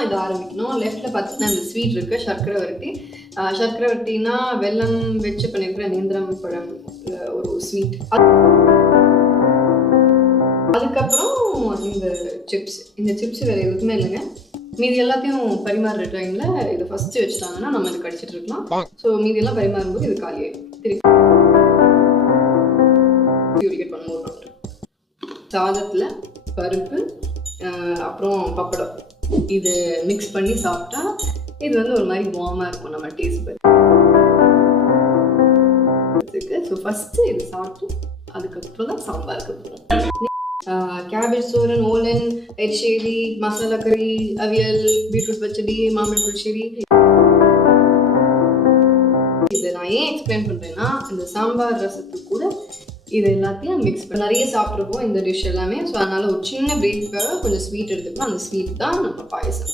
தான் இதை ஆரம்பிக்கணும். லெஃப்ட்டில் பார்த்தீங்கன்னா இந்த ஸ்வீட் இருக்குது, சர்க்கரை வரட்டி. சர்க்கரை வரட்டினா வெல்லம் வச்சு பண்ணியிருக்கிற நேந்திரம் பழம் ஒரு ஸ்வீட். அதுக்கப்புறம் இந்த சிப்ஸ் வேறு எதுக்குமே இல்லைங்க. மீதி எல்லாத்தையும் பரிமாறுற டைமில் இதை ஃபஸ்ட்டு வச்சுட்டாங்கன்னா நம்ம இது கடிச்சிட்டு இருக்கலாம். ஸோ மீதியெல்லாம் பரிமாறும்போது இது காலியாயிடும். திருப்பி சாதத்தில் பருப்பு அப்புறம் பப்படம் இது மிக்ஸ் பண்ணி சாப்பிட்டா இது வந்து ஒரு மாதிரி வார்மாக இருக்கும் நம்ம டேஸ்ட் பற்றி. ஸோ ஃபஸ்ட்டு இது சாப்பிட்டு அதுக்கப்புறம் தான் சாம்பாருக்கு போகிறோம். கேபேஜ் தோரன், ஓலன், எரிச்சேரி, மசாலா கறி, அவியல், பீட்ரூட் பச்சடி, மாம்பழ புளிச்சேரி. இதை நான் ஏன் எக்ஸ்பிளைன் பண்ணுறேன்னா இந்த சாம்பார் ரசத்துக்கு கூட இது எல்லாத்தையும் மிக்ஸ் பண்ணி நிறைய சாப்பிட்ருக்கோம் இந்த டிஷ் எல்லாமே. ஸோ அதனால் ஒரு சின்ன பிரேக்குக்காக கொஞ்சம் ஸ்வீட் எடுத்துக்கலாம். அந்த ஸ்வீட் தான் நம்ம பாயசம்.